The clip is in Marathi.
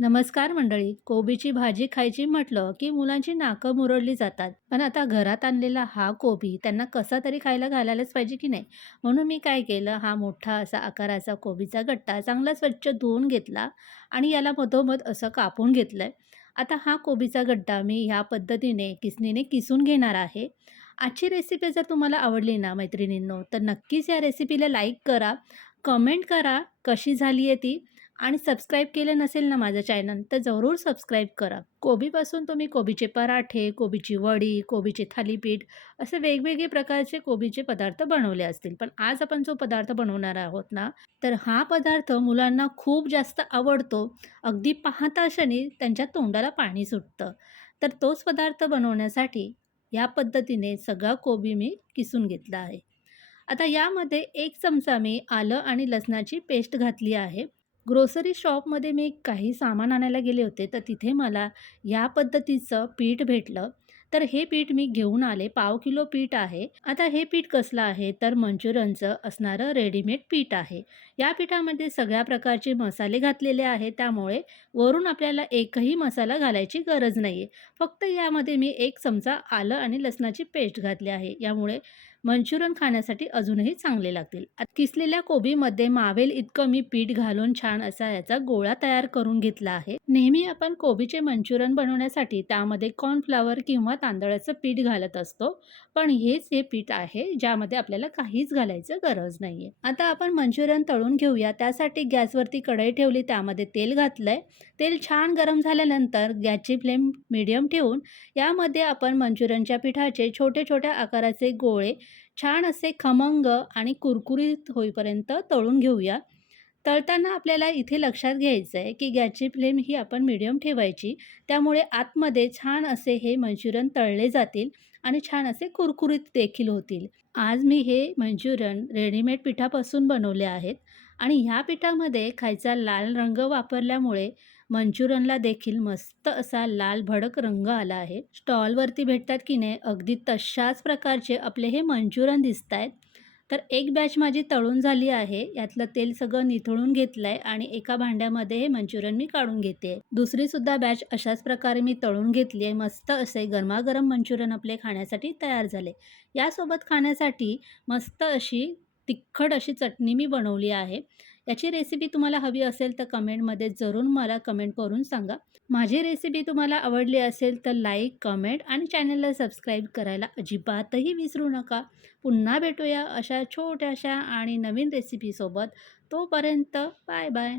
नमस्कार मंडळी. कोबीची भाजी खायची म्हटलं की मुलांची नाकं मुरडली जातात. पण आता घरात आणलेला हा कोबी त्यांना कसा तरी खायला घालायलाच पाहिजे की नाही? म्हणून मी काय केलं हा मोठा असा आकाराचा कोबीचा गट्टा चांगला स्वच्छ धुवून घेतला आणि याला मधोमध असं कापून घेतलं आहे आता हा कोबीचा गड्डा मी ह्या पद्धतीने किसणीने किसून घेणार आहे. आजची रेसिपी जर तुम्हाला आवडली ना मैत्रिणींनो तर नक्कीच या रेसिपीला लाईक करा. कमेंट करा कशी झाली आहे ती. आणि सबस्क्राईब केलं नसेल ना माझं चॅनल तर जरूर सबस्क्राईब करा. कोबीपासून तुम्ही कोबीचे पराठे कोबीची वडी कोबीचे थालीपीठ असे वेगवेगळे प्रकारचे कोबीचे पदार्थ बनवले असतील. पण आज आपण जो पदार्थ बनवणार आहोत ना तर हा पदार्थ मुलांना खूप जास्त आवडतो. अगदी पाहता क्षणी त्यांच्या तोंडाला पाणी सुटतं. तर तोच पदार्थ बनवण्यासाठी या पद्धतीने सगळा कोबी मी किसून घेतला आहे. आता यामध्ये एक चमचा मी आलं आणि लसणाची पेस्ट घातली आहे. ग्रोसरी शॉपमध्ये मी काही सामान आणायला गेले होते तर तिथे मला या पद्धतीचं पीठ भेटलं. तर हे पीठ मी घेऊन आले. पाव किलो पीठ आहे. आता हे पीठ कसलं आहे? तर मंचुरियनचं असणारं रेडीमेड पीठ आहे. या पिठामध्ये सगळ्या प्रकारचे मसाले घातलेले आहेत. त्यामुळे वरून आपल्याला एकही मसाला घालायची गरज नाही आहे फक्त यामध्ये मी एक चमचा आलं आणि लसणाची पेस्ट घातली आहे. यामुळे मंचुरियन खाण्यासाठी अजूनही चांगले लागतील. किसलेल्या कोबीमध्ये मावेल इतकं मी पीठ घालून छान असा याचा गोळा तयार करून घेतला आहे. नेहमी आपण कोबीचे मंचुरियन बनवण्यासाठी त्यामध्ये कॉर्नफ्लावर किंवा तांदळाचं पीठ घालत असतो. पण हेच हे पीठ आहे ज्यामध्ये आपल्याला काहीच घालायचं गरज नाहीये. आता आपण मंचुरियन तळून घेऊया. त्यासाठी गॅसवरती कढई ठेवली त्यामध्ये तेल घातलंय. तेल छान गरम झाल्यानंतर गॅसची फ्लेम मिडियम ठेवून यामध्ये आपण मंचुरियनच्या पिठाचे छोटे छोट्या आकाराचे गोळे छान असे खमंग आणि कुरकुरीत होईपर्यंत तळून घेऊया. तळताना आपल्याला इथे लक्षात घ्यायचं आहे की गॅसची फ्लेम ही आपण मिडियम ठेवायची. त्यामुळे आतमध्ये छान असे हे मंचुरियन तळले जातील आणि छान असे कुरकुरीत देखील होतील. आज मी हे मंचुरियन रेडीमेड पिठापासून बनवले आहेत आणि ह्या पिठामध्ये खायचा लाल रंग वापरल्यामुळे मंचुरियनला देखील मस्त असा लाल भडक रंग आला आहे. स्टॉलवरती भेटतात की नाही अगदी तशाच प्रकारचे आपले हे मंचुरियन दिसत आहेत तर एक बॅच माझी तळून झाली आहे यातलं तेल सगळं निथळून घेतलं आहे आणि एका भांड्यामध्ये हे मंचुरियन मी काढून घेते दुसरीसुद्धा बॅच अशाच प्रकारे मी तळून घेतली आहे. मस्त असे गरमागरम मंचुरियन आपले खाण्यासाठी तयार झाले. यासोबत खाण्यासाठी मस्त अशी तिखट अशी चटणी मी बनवली आहे. याची रेसिपी तुम्हाला हवी असेल तर कमेंटमध्ये जरूर मला कमेंट करून सांगा. माझी रेसिपी तुम्हाला आवडली असेल तर लाईक कमेंट आणि चॅनलला सबस्क्राईब करायला अजिबातही विसरू नका. पुन्हा भेटूया अशा छोट्याशा आणि नवीन रेसिपीसोबत तोपर्यंत बाय बाय